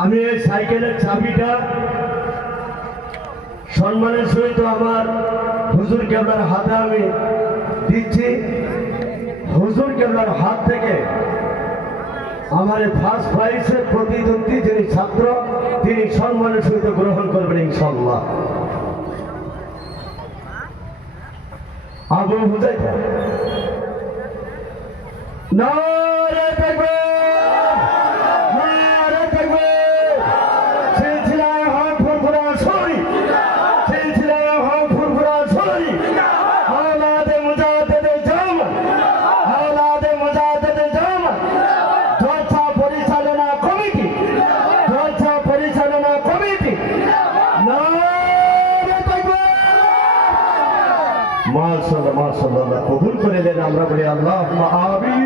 আমি এই সাইকেলের চাবিটা সম্মানের সহিত আমার হুজুর কেবলার হাতে আমি দিচ্ছি। হুজুর কেবলার হাত থেকে আমার ফার্স্ট প্রাইজের প্রতিদ্বন্দ্বী যিনি ছাত্র তিনি সম্মানের সহিত গ্রহণ করবেন ইনশাআল্লাহ। আবু হুযায়ফা নারে তাকবীর, নারে তাকবীর। সিলসিলায়ে হক ফুরফুরা সরি, সিলসিলায়ে হক ফুরফুরা সরি। আওলাদে মুজাদ্দিদে জামাত, আওলাদে মুজাদ্দিদে জামাত। জলসা পরিচালনা কমিটি, জলসা পরিচালনা কমিটি। নারে তাকবীর। মাশাআল্লাহ মাশাআল্লাহ, কবুল করে দেন। আমরা বলি আল্লাহুম্মা আমিন।